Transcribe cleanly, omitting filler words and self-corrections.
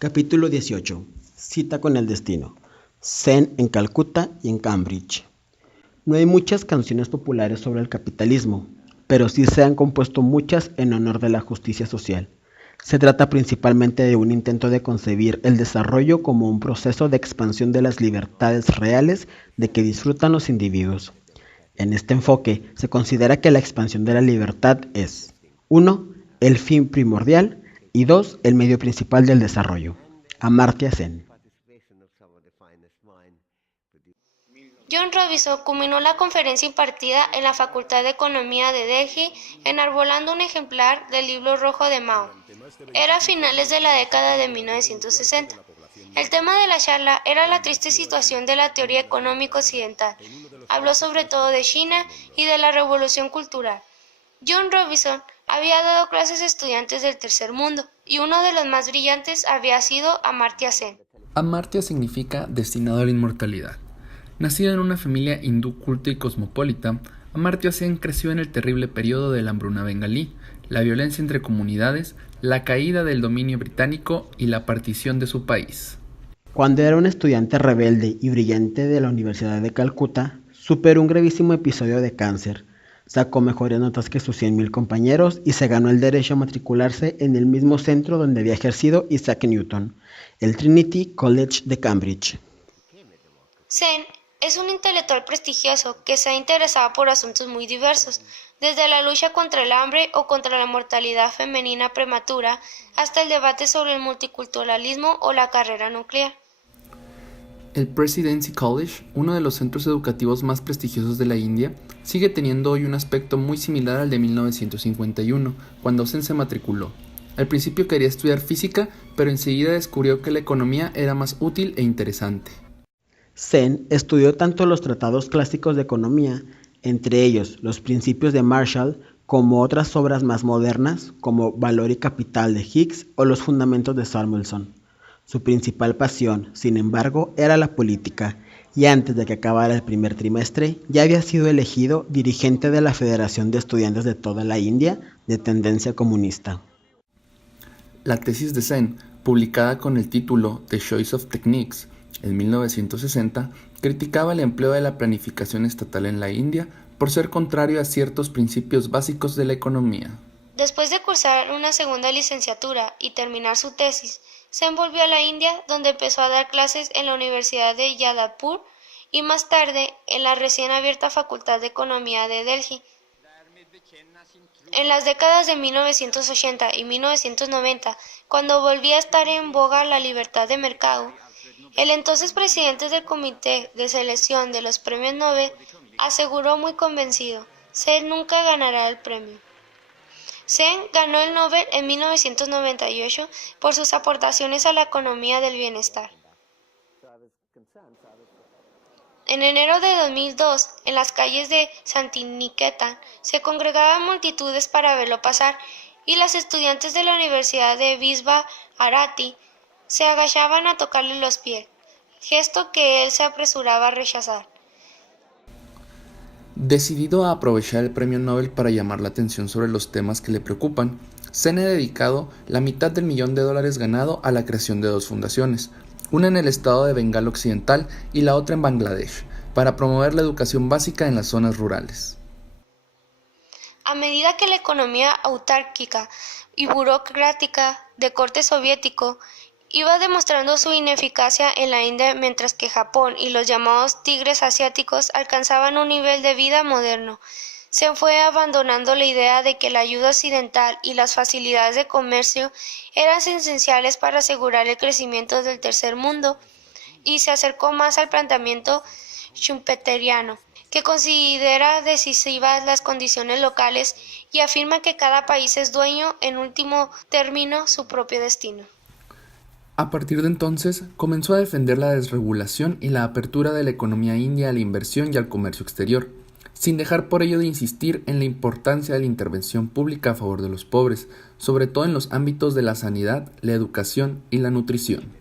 Capítulo 18. Cita con el destino. Sen en Calcuta y en Cambridge. No hay muchas canciones populares sobre el capitalismo, pero sí se han compuesto muchas en honor de la justicia social. Se trata principalmente de un intento de concebir el desarrollo como un proceso de expansión de las libertades reales de que disfrutan los individuos. En este enfoque, se considera que la expansión de la libertad es 1. El fin primordial y 2. El medio principal del desarrollo. Amartya Sen. John Robinson culminó la conferencia impartida en la Facultad de Economía de Delhi enarbolando un ejemplar del Libro Rojo de Mao. Era a finales de la década de 1960. El tema de la charla era la triste situación de la teoría económica occidental. Habló sobre todo de China y de la revolución cultural. John Robinson había dado clases a estudiantes del tercer mundo y uno de los más brillantes había sido Amartya Sen. Amartya significa destinado a la inmortalidad. Nacido en una familia hindú culta y cosmopolita, Amartya Sen creció en el terrible periodo de la hambruna bengalí, la violencia entre comunidades, la caída del dominio británico y la partición de su país. Cuando era un estudiante rebelde y brillante de la Universidad de Calcuta, superó un gravísimo episodio de cáncer. Sacó mejores notas que sus 100,000 compañeros y se ganó el derecho a matricularse en el mismo centro donde había ejercido Isaac Newton, el Trinity College de Cambridge. Sen es un intelectual prestigioso que se ha interesado por asuntos muy diversos, desde la lucha contra el hambre o contra la mortalidad femenina prematura hasta el debate sobre el multiculturalismo o la carrera nuclear. El Presidency College, uno de los centros educativos más prestigiosos de la India, sigue teniendo hoy un aspecto muy similar al de 1951, cuando Sen se matriculó. Al principio quería estudiar física, pero enseguida descubrió que la economía era más útil e interesante. Sen estudió tanto los tratados clásicos de economía, entre ellos los Principios de Marshall, como otras obras más modernas, como Valor y Capital de Higgs o los Fundamentos de Samuelson. Su principal pasión, sin embargo, era la política, y antes de que acabara el primer trimestre, ya había sido elegido dirigente de la Federación de Estudiantes de toda la India de tendencia comunista. La tesis de Sen, publicada con el título The Choice of Techniques, en 1960, criticaba el empleo de la planificación estatal en la India por ser contrario a ciertos principios básicos de la economía. Después de cursar una segunda licenciatura y terminar su tesis, Sen volvió a la India, donde empezó a dar clases en la Universidad de Yadavpur y más tarde en la recién abierta Facultad de Economía de Delhi. En las décadas de 1980 y 1990, cuando volvía a estar en boga la libertad de mercado, el entonces presidente del Comité de Selección de los Premios Nobel aseguró muy convencido: Sen nunca ganará el premio. Sen ganó el Nobel en 1998 por sus aportaciones a la economía del bienestar. En enero de 2002, en las calles de Santiniketan, se congregaban multitudes para verlo pasar, y las estudiantes de la Universidad de Visva Bharati se agachaban a tocarle los pies, gesto que él se apresuraba a rechazar. Decidido a aprovechar el premio Nobel para llamar la atención sobre los temas que le preocupan, Sen ha dedicado la mitad del $1.000.000 ganado a la creación de dos fundaciones, una en el estado de Bengala Occidental y la otra en Bangladesh, para promover la educación básica en las zonas rurales. A medida que la economía autárquica y burocrática de corte soviético iba demostrando su ineficacia en la India, mientras que Japón y los llamados tigres asiáticos alcanzaban un nivel de vida moderno, se fue abandonando la idea de que la ayuda occidental y las facilidades de comercio eran esenciales para asegurar el crecimiento del tercer mundo, y se acercó más al planteamiento schumpeteriano, que considera decisivas las condiciones locales y afirma que cada país es dueño, en último término, su propio destino. A partir de entonces, comenzó a defender la desregulación y la apertura de la economía india a la inversión y al comercio exterior, sin dejar por ello de insistir en la importancia de la intervención pública a favor de los pobres, sobre todo en los ámbitos de la sanidad, la educación y la nutrición.